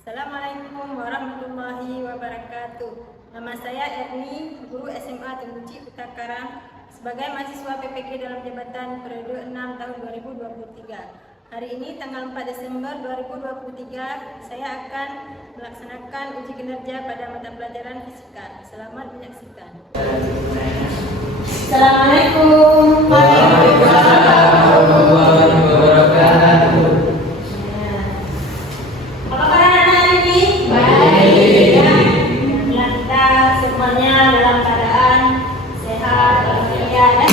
Assalamualaikum warahmatullahi wabarakatuh. Nama saya Erni, guru SMA Tembuci Kota Karang, sebagai mahasiswa PPG dalam jabatan periode 6 tahun 2023. Hari ini tanggal 4 Desember 2023, saya akan melaksanakan uji kinerja pada mata pelajaran fisika. Selamat menyaksikan. Assalamualaikum warahmatullahi wabarakatuh. Semuanya dalam keadaan sehat, walafiat, dan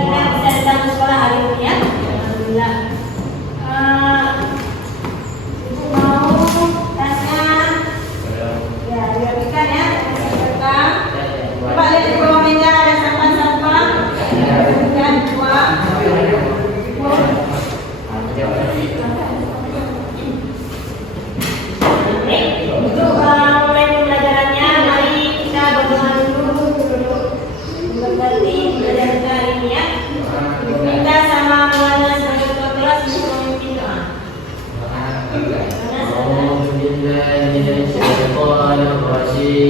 kita bisa datang ke sekolah hari ini ya. Alhamdulillah. Ibu mau tasnya? Ya, dirapikan ya. Coba lihat di bawah meja ada sampah-sampah. Dan buang. Untuk mulai pembelajarannya, mari kita berdoa dulu berarti belajar kita hari ini ya. Kita sama Maulana sebagai ketua kelas untuk memimpin doa. Bismillahirrahmanirrahim.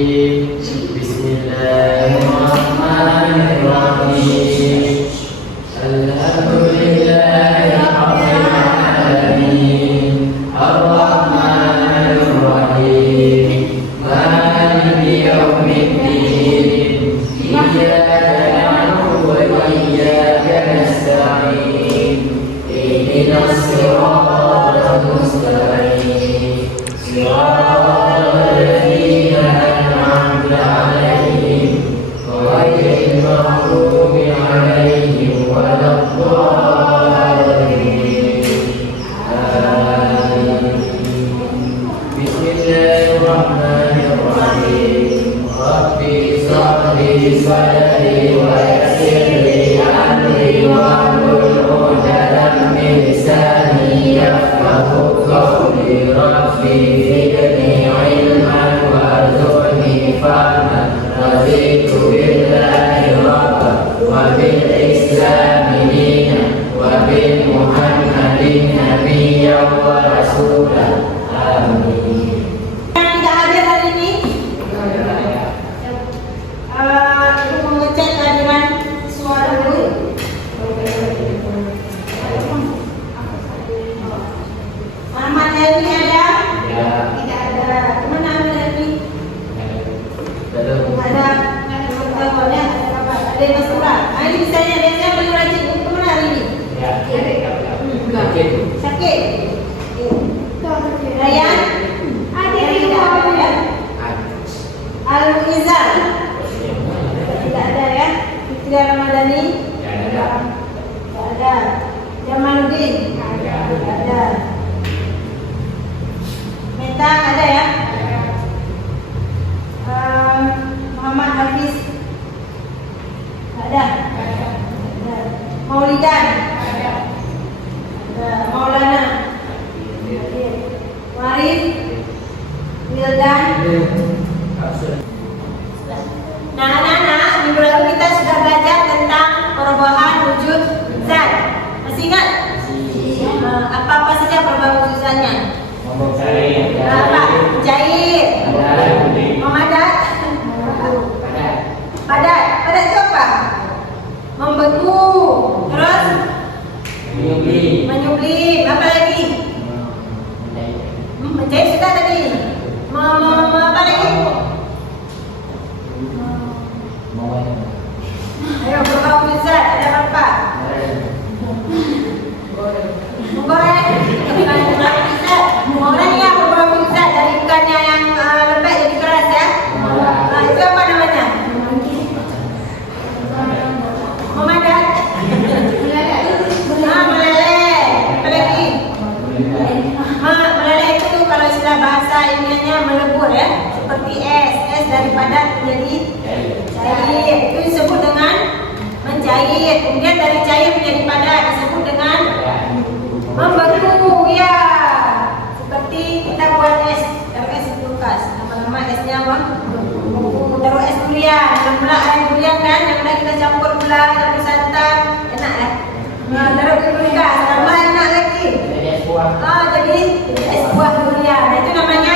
Jadi es buah durian. Nah, itu namanya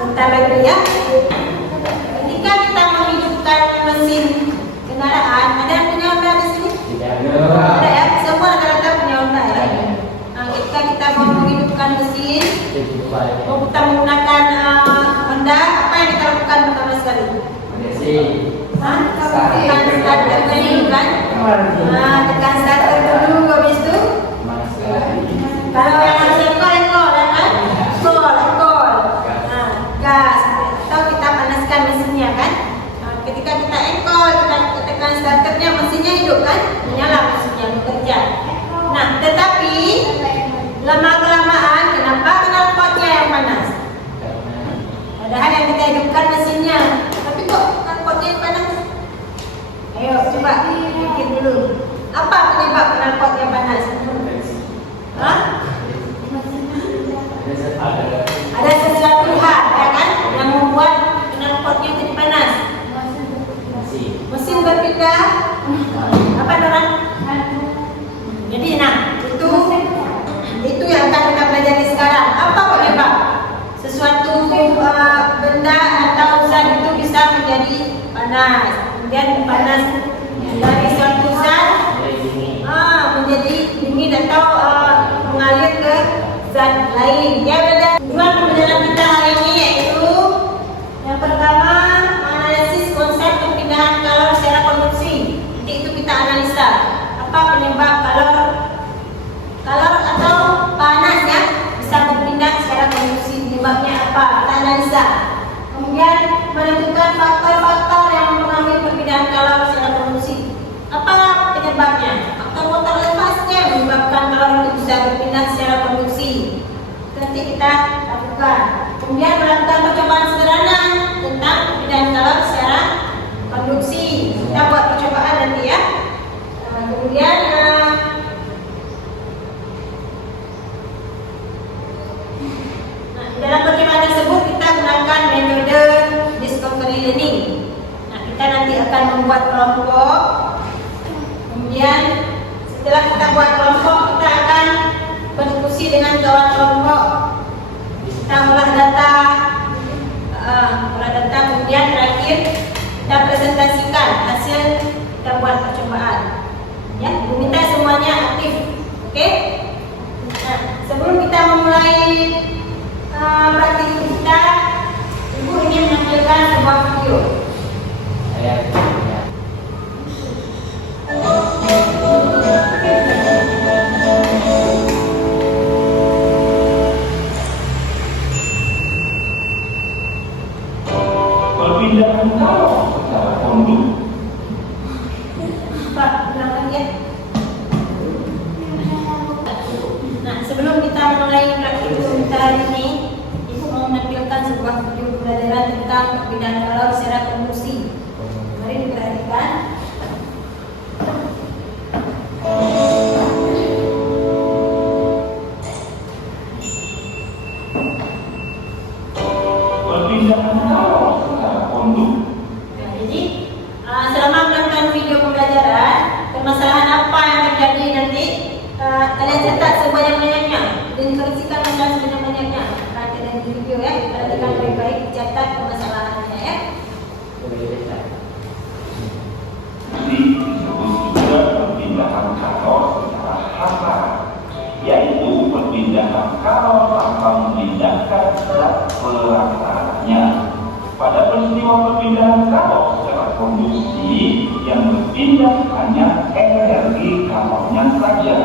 Sebentar lagi ya. Ketika kita menghidupkan mesin kendaraan, ada yang punya Honda di sini? Ada ya, semua rata-rata punya Honda ya. Nah, ketika kita mau menghidupkan mesin, kita menggunakan Honda, apa yang kita lakukan pertama sekali? Tekan starter dulu kan? Tekan starter dulu, habis itu kalau yang harus ekor ya kan? Ekor. Gas. Atau kita panaskan mesinnya kan? Ketika kita ekor, kita tekan starternya, mesinnya hidup kan? Menyala mesinnya, bekerja. Nah, tetapi lama-kelamaan kenapa knalpotnya yang panas? Padahal yang kita hidupkan mesinnya, tapi kok knalpotnya yang panas? Ayo coba pikir dulu. Apa penyebab knalpot yang panas? Ada sesuatu hal ya kan yang membuat knalpotnya jadi panas. Mesin berpindah. Apa orang? Jadi itu yang akan kita pelajari sekarang. Apa penyebab sesuatu benda atau zat itu bisa menjadi panas, kemudian panas dari suatu zat menjadi dingin atau mengalir ke zat lain. Ya, beda. Tujuan pembelajaran kita hari ini yaitu yang pertama analisis konsep perpindahan kalor secara konduksi. Nanti itu kita analisa apa penyebab kalor atau panas ya bisa berpindah secara konduksi. Penyebabnya apa? Kita analisa. Kemudian menentukan faktor-faktor yang mempengaruhi perpindahan kalor secara konduksi. Apa penyebabnya? Faktor-faktor lepasnya yang menyebabkan kalor itu bisa berpindah secara konduksi. Nanti kita lakukan. Kemudian melakukan percobaan sederhana tentang perpindahan kalor secara konduksi. Kita buat percobaan nanti ya. Kemudian dalam percobaan tersebut kita gunakan metode discovery learning. Nah, kita nanti akan membuat kelompok. Kemudian setelah kita buat kelompok, kita akan berdiskusi dengan kawan kelompok. Kita olah data, kemudian terakhir kita presentasikan hasil kita buat percobaan. Ya, diminta semuanya aktif. Oke? Nah, sebelum kita memulai praktik kita, Ibu ingin menampilkan sebuah video. Perpindahan kalor secara konduksi. Pak, ulangan ya. Nah, sebelum kita mulai praktik kita hari ini, Ibu mau menampilkan sebuah video pembelajaran tentang perpindahan kalor secara konduksi. Mari diperhatikan. Perpindahan kalor secara konduksi. Nah, jadi selama melakukan video pembelajaran, permasalahan apa yang terjadi nanti kalian catat sebanyak-banyaknya, identifikasikan masalah sebanyak-banyaknya. Perhatikan dari video ya, perhatikan baik-baik, catat permasalahannya ya. Disebut juga perpindahan kalor secara hasar, yaitu perpindahan kalor tanpa memindahkan zat pelaksananya. Pada peristiwa perpindahan kalor secara konduksi, yang berpindah hanya energi kalornya saja.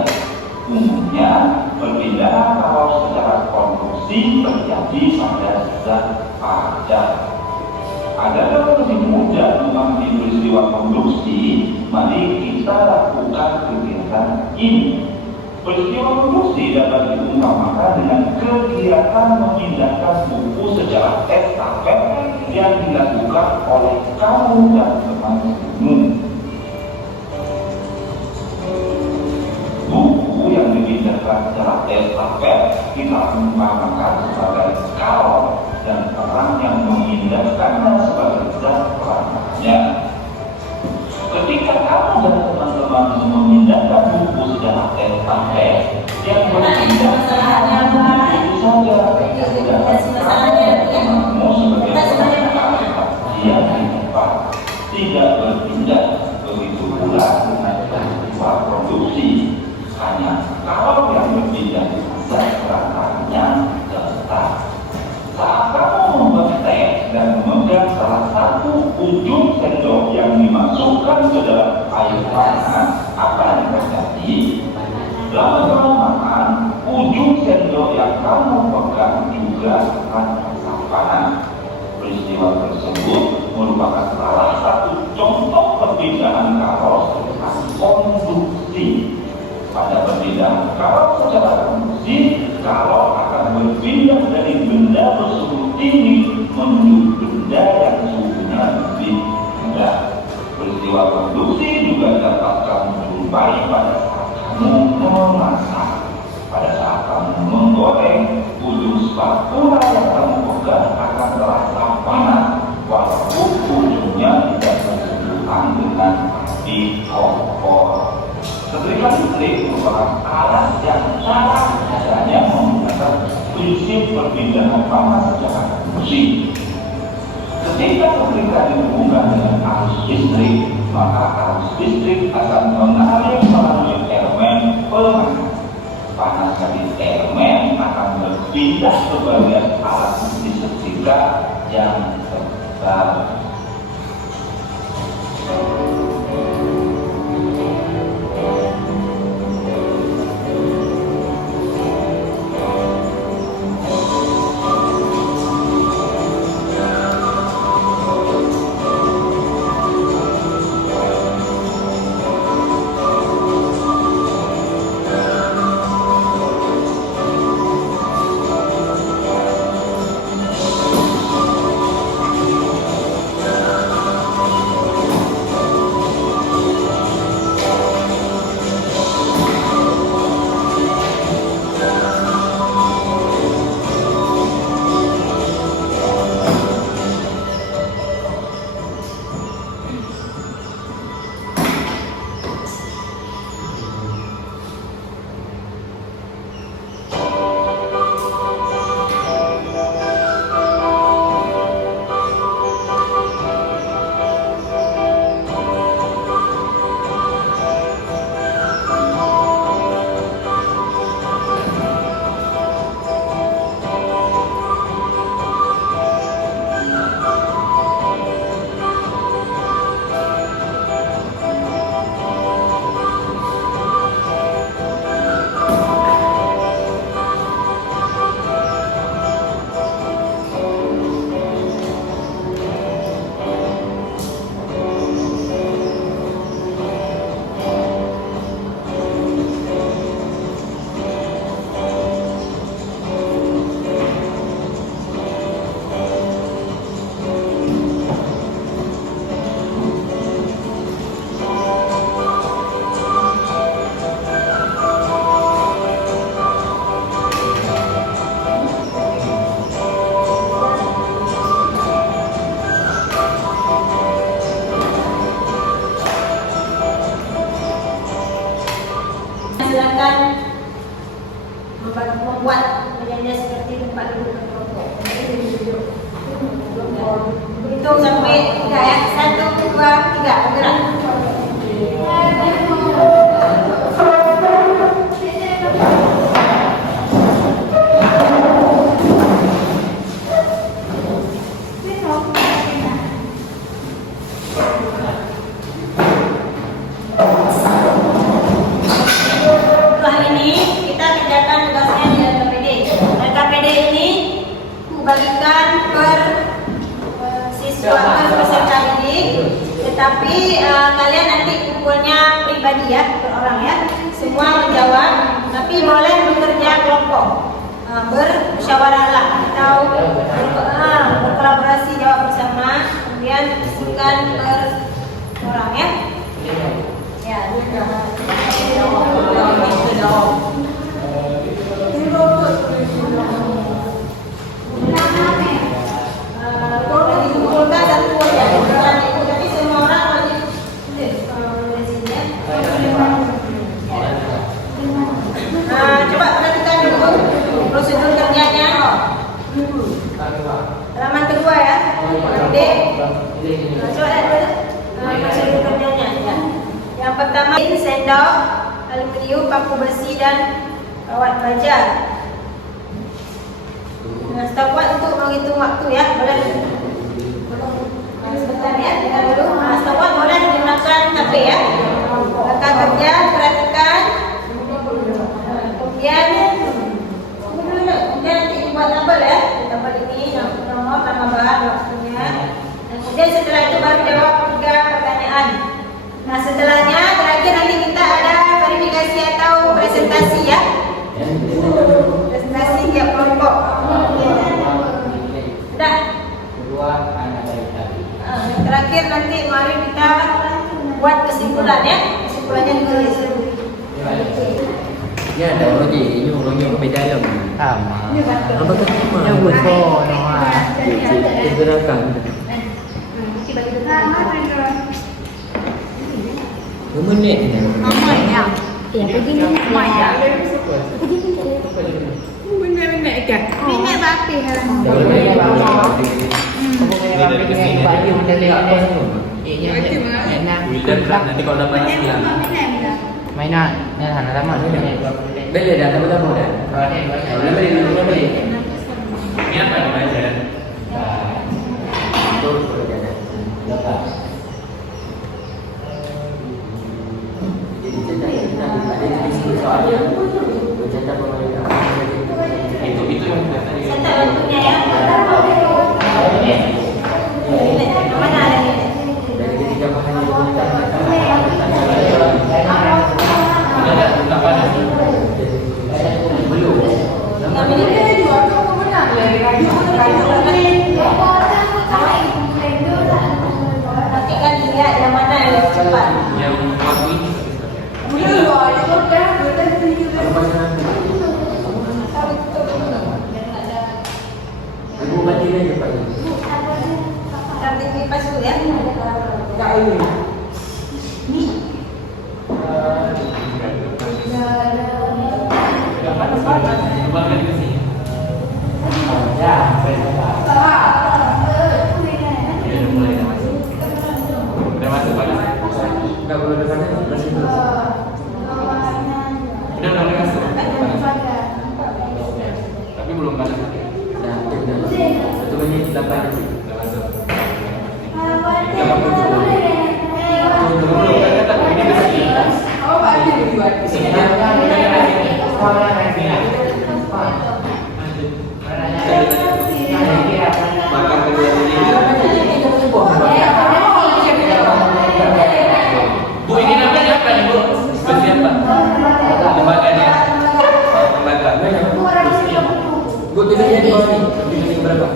Umumnya, perpindahan kalor secara konduksi terjadi pada zat padat. Agar lebih mudah memahami peristiwa konduksi, mari kita lakukan kegiatan ini. Peristiwa konduksi dapat diumpamakan dengan kegiatan memindahkan buku secara estafet yang dilakukan oleh kamu dan teman-temanmu. Buku yang dipindahkan secara estafet kita umpamakan sebagai kalor dan orang yang memindahkannya sebagai zat pelaksananya. Ketika kamu dan teman-teman memindahkan buku secara estafet yang berpindah, itu saja. Dan salah satu ujung sendok yang dimasukkan ke dalam air panas, apa yang terjadi? Lama-kelamaan ujung sendok yang kamu pegang juga akan terasa panas. Peristiwa tersebut merupakan salah satu contoh perbedaan karos dengan konduksi. Pada perbedaan karos secara konduksi, karos akan berpindah dari benda bersuhu tinggi menuju benda yang suhunya lebih rendah. Peristiwa konduksi juga dapat kamu jumpai pada saat kamu memasak. Pada saat kamu menggoreng, ujung spatula yang kamu pegang akan terasa panas walaupun ujungnya tidak bersentuhan dengan api kompor. Setrika listrik merupakan alat yang cara adanya menggunakan prinsip perpindahan panas secara konduksi. Ketika setrika dihubungkan dengan arus listrik, maka arus listrik akan mengalir melalui elemen pemanas. Panas dari elemen akan berpindah ke bagian alat bukti setrika yang terbalik. membuat meja seperti tempat duduk kelompok. Hitung sampai 3 ya. 1, 2, 3, bergerak. Bagikan per siswa per peserta didik, tetapi kalian nanti kumpulnya pribadi ya, per orang ya, semua menjawab, tapi boleh bekerja kelompok, bermusyawarah atau berkolaborasi jawab bersama, kemudian isikan per orang ya. Ya, coba perhatikan dulu prosedur kerjanya. Halaman kedua ya. Coba lihat dulu prosedur kerjanya ya. Yang pertama sendok, aluminium, paku besi dan kawat baja. Stopwatch untuk menghitung waktu ya, boleh. masukkan HP ya. Rekan kerja perhatikan. Kemudian nanti buat tabel ya. Tabel ini nomor nama bahan waktunya. Dan kemudian setelah itu baru jawab 3 pertanyaan. Nah setelahnya terakhir nanti kita ada verifikasi atau presentasi ya. Presentasi tiap kelompok. Sudah. Yang terakhir nanti mari kita buat kesimpulan ya. Kesimpulannya ditulis. Ya ada orang beda dalam. Sama. Apa tu? Yang buku nama. Gerakan. Menit. Ya, begini ya. Begini kan. Ini berapa halang? Nanti kalau dapat siang. Mainan, nah lama tu ni. Beli dah, tahu dah boleh. Beli. Ini apa ni macam? Tu boleh jadi. Dapat. Jadi kita ada di soalnya. Kita itu yang kita tadi. Saya bantunya ya. Mana ada ni? Dari ketiga bahan yang nanti kan dilihat yang mana yang cepat. Nanti kipas dulu ya. Tapi belum ada. Satu menit 8. Bu, ini namanya apa nih Bu? Spesial Pak? Lembaganya? Lembaga. Bu, tulisnya di bawah nih. Tulisnya berapa?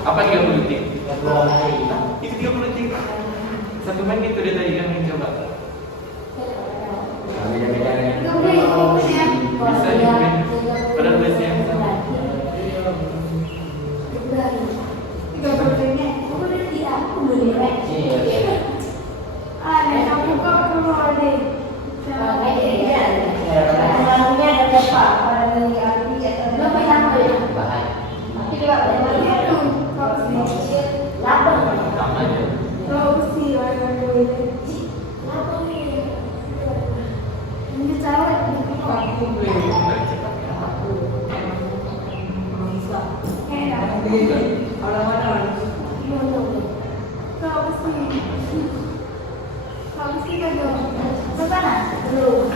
Apa 30 detik? Itu 30 detik. 1 menit itu dia tadi kan mencoba. Bisa juga. Padahal biasa yang sama. Belum.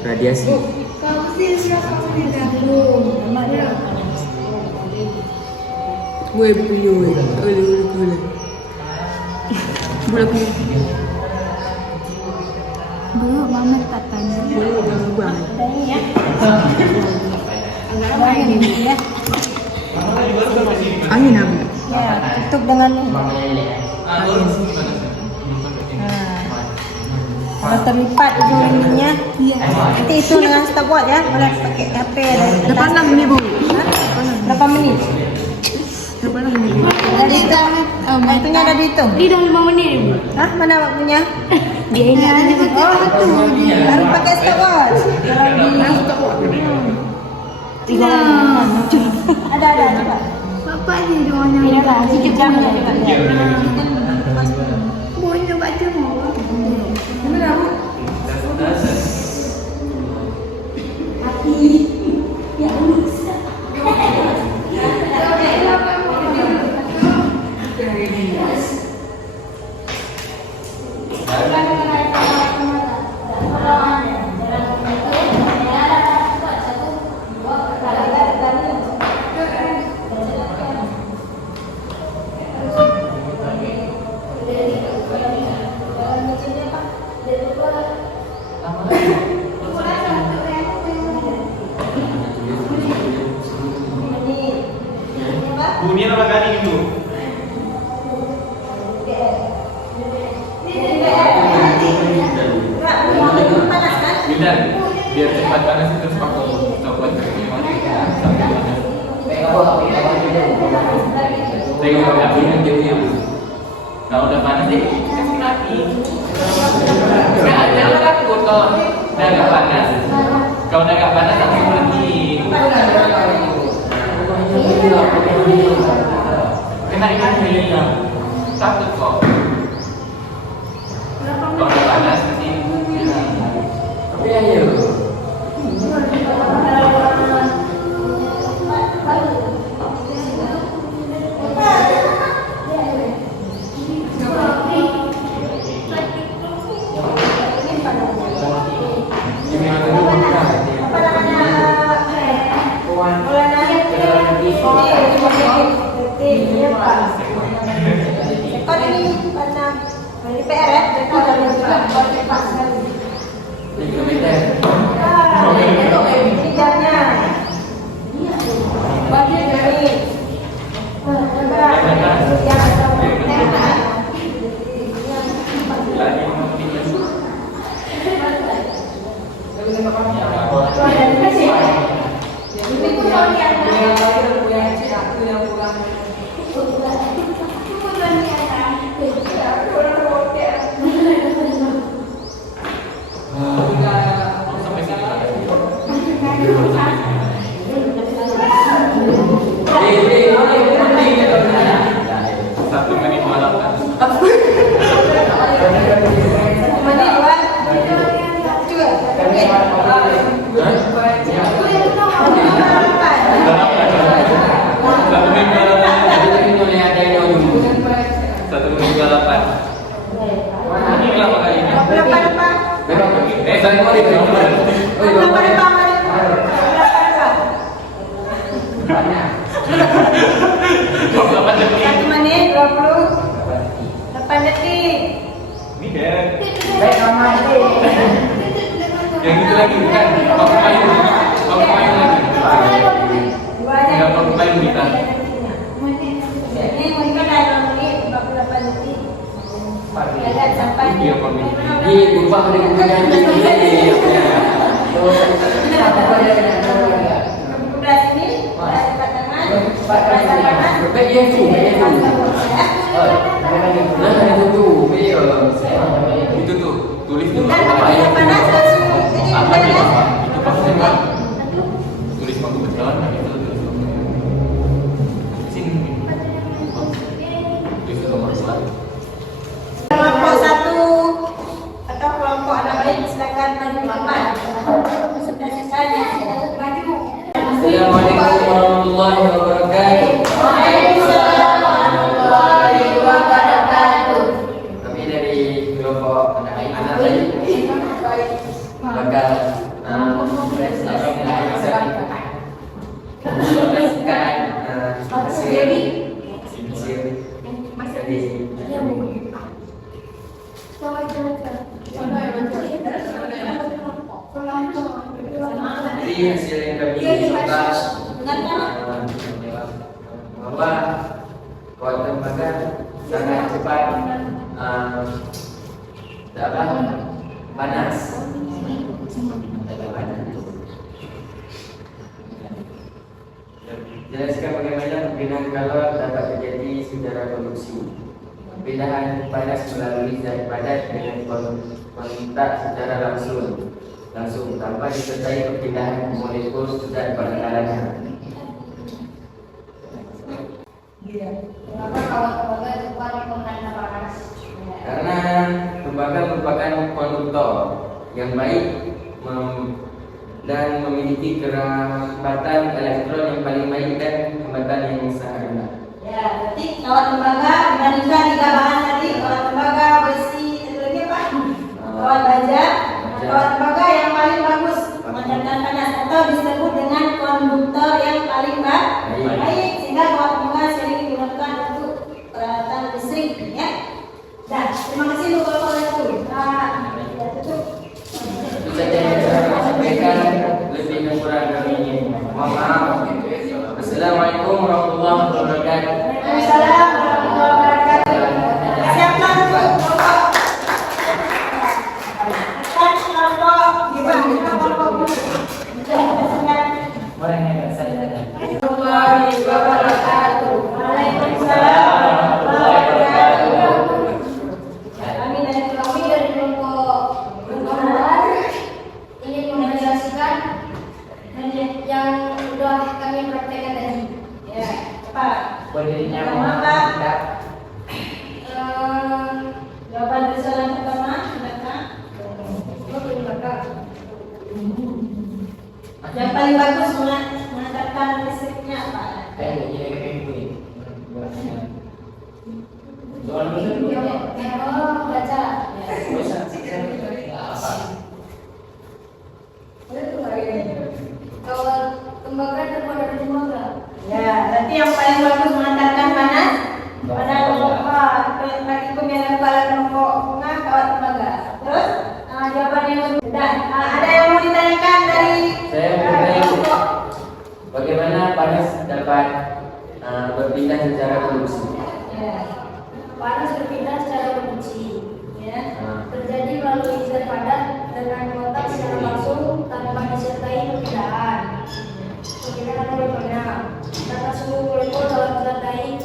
Radiasi. Gue punya, boleh. Dulu mama katanya boleh bang. Ya. Angin apa? Ya, tutup dengan kalau terlipat ujung ininya, nanti itu dengan stopwatch ya, boleh pakai HP. Depan 6 menit bu. Berapa menit? Depan 6 menit. Ada dihitung? Waktunya ada dihitung? Di dalam 5 menit bu. Hah? Mana waktunya? Dia ini ada pakai satu. Harus pakai stopwatch. Ada coba. Bapak ni doanya. Ini lah, sedikit jam ya coba. Boleh baca mau. Bunyi apa kali itu? Bidan, biar cepat panas itu terus pakai stopwatch kaki mana? Tengok apinya jauh. Kalau udah panas deh, kasih mati. Jangan takut kalau udah agak panas. Kalau udah agak panas langsung mati. Kena ini takut kok. Kalau udah panas nanti. Tapi ayo. Rekod ini karena ini PR ya, rekod dari rekod cepat sekali. Ini jamnya. Bagian dari berapa? Saling mari. Satu menit 28 detik. Ini kayak Yang itu lagi bukan pakai payung lagi. Dua aja. Tinggal pakai payung kita. Ini mungkin ada 2 menit 48 detik. Lihat sampai. Iya, Pak. Ini berubah dari kemudian Udah sini, udah cepat tangan. Rasa panas. Iya tu. Nah, itu tuh tulis dulu Kan apa kalau ya? panas langsung ini Apa nih? panas. Itu pasti kan tulis mampu berjalan itu. Sini. Itu nomor 1. Kelompok 1 atau kelompok anak lain silakan maju ke depan. Sisanya maju. Assalamualaikum warahmatullahi wabarakatuh. Waalaikumsalam warahmatullahi wabarakatuh. Kami dari kelompok anak tadi bakal presentasikan hasil dari hasil yang kami coba bahwa kuantum makan sangat cepat dapat panas. Jelaskan bagaimana perpindahan kalor dapat terjadi secara produksi. Perpindahan panas melalui zat padat dengan kontak secara langsung tanpa disertai perpindahan molekul zat pada kalanya. Karena tembaga merupakan konduktor yang baik dan memiliki kerambatan elektron yang paling baik dan hambatan yang sangat rendah. Ya, berarti kawat tembaga dibandingkan 3 bahan tadi, kawat tembaga, besi, itu lagi apa? Kawat baja. Kawat tembaga yang paling bagus memadamkan panas atau disebut dengan konduktor yang paling baik, sehingga kawat tembaga sering digunakan untuk peralatan listrik, ya. Dah, terima kasih untuk kelompok itu. Ya, tutup. Itu saja yang bisa kami sampaikan, lebih dan kurang kami mohon maaf. Assalamualaikum warahmatullahi wabarakatuh. Waalaikumsalam warahmatullahi wabarakatuh. Siapkan untuk kelompok. Siapkan kelompok warahmatullahi wabarakatuh. Waalaikumsalam warahmatullahi wabarakatuh. Kami dari kelompok ingin menjelaskan yang sudah kami praktekkan tadi. ya, cepat. Berdirinya Jawaban dari soalan pertama, silakan. Yang paling bagus mengantarkan listriknya apa? Baca. Kalau tembaga terbuat dari tembaga. Ya, berarti yang paling bagus mengantarkan panas pada kelompok praktikum yang dilakukan kelompok bunga kawat tembaga. Terus jawaban yang kedua. Dan ada yang mau ditanyakan dari Saya mau bertanya, kelompok? bagaimana panas dapat berpindah secara produksi? Ya, Panas berpindah secara produksi. ya. Terjadi melalui zat padat dengan kontak secara langsung tanpa disertai perpindahan. Perpindahan molekulnya. Data suhu molekul dalam zat naik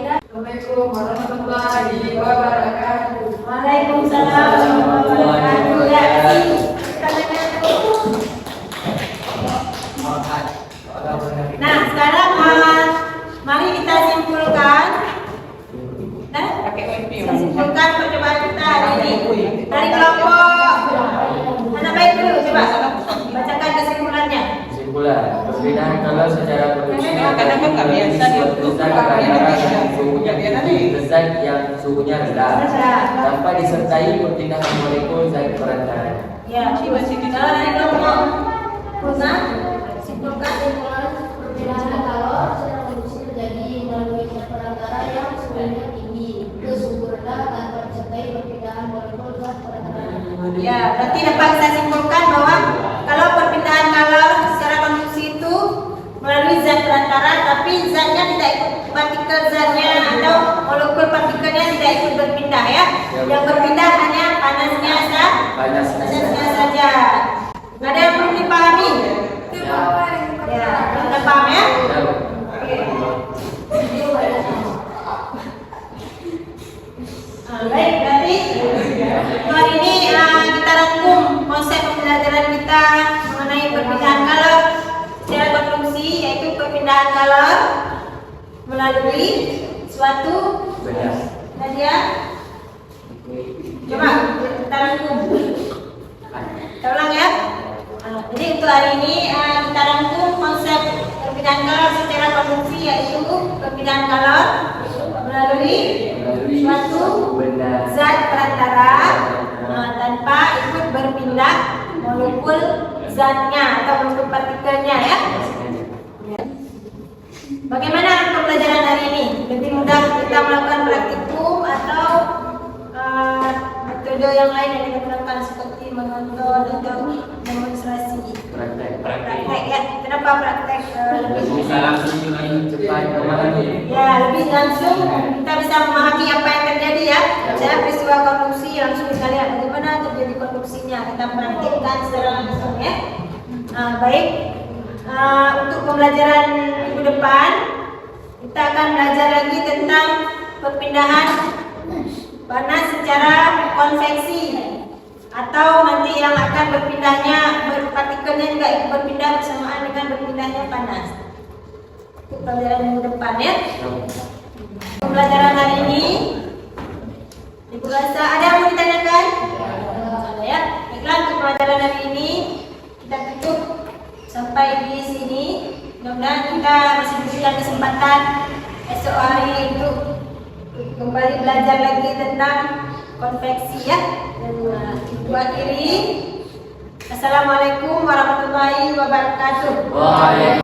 dan Assalamualaikum warahmatullahi wabarakatuh. Waalaikumsalam warahmatullahi wabarakatuh. Ya, sini. Pertanyaan dulu. Nah, sekarang mari kita simpulkan. Simpulkan percobaan kita hari ini. Dari kelompok anak baik dulu, coba bacakan kesimpulannya. Kesimpulan, Perbedaan kalau secara produksi Kadang-kadang nggak biasa dia suatu tuh zat kalau dia antara tidak yang suhunya biasa tinggi nih. ke zat yang suhunya rendah tanpa disertai perpindahan molekul zat perantara. Ya, kalau dari kelompok Bruna, simpulkan. Perbedaan kalor secara produksi terjadi melalui zat perantara yang suhunya tinggi ke suhu rendah tanpa disertai perpindahan molekul zat perantara. Ya, berarti dapat saya simpulkan bahwa kalau perpindahan kalor secara konduksi itu melalui zat perantara, tapi zatnya tidak ikut partikel zatnya atau molekul partikelnya tidak ikut berpindah ya. Yang berpindah hanya panasnya panasnya saja. Ada yang belum dipahami? Ya, sudah paham ya? Oke. Baik, berarti hari ini kita rangkum konsep pembelajaran kita mengenai perpindahan kalor secara konduksi, yaitu perpindahan kalor melalui suatu media. Coba kita rangkum. Kita ulang ya. Jadi untuk hari ini kita rangkum konsep perpindahan kalor secara konduksi, yaitu perpindahan kalor melalui suatu zat perantara tanpa ikut berpindah molekul zatnya atau molekul partikelnya ya. Bagaimana pembelajaran hari ini? Lebih mudah kita melakukan praktikum atau metode yang lain yang kita gunakan seperti menonton atau demonstrasi? Praktek ya. Kenapa praktek lebih Bisa langsung cepat memahami. ya, lebih langsung kita bisa memahami apa yang terjadi ya. Saya peristiwa konduksi langsung kita lihat bagaimana terjadi konduksinya, kita praktikkan secara langsung ya. Baik, untuk pembelajaran minggu depan kita akan belajar lagi tentang perpindahan panas secara konveksi, atau nanti yang akan berpindahnya partikelnya juga ikut berpindah bersamaan dengan berpindahnya panas. Itu pelajaran minggu depan ya. Pembelajaran hari ini Ibu rasa ada yang mau ditanyakan? Ada ya. Baiklah, untuk pelajaran hari ini kita tutup sampai di sini. Mudah-mudahan kita masih diberikan kesempatan esok hari untuk kembali belajar lagi tentang konveksi ya. Dan ibu akhiri. Assalamualaikum warahmatullahi wabarakatuh.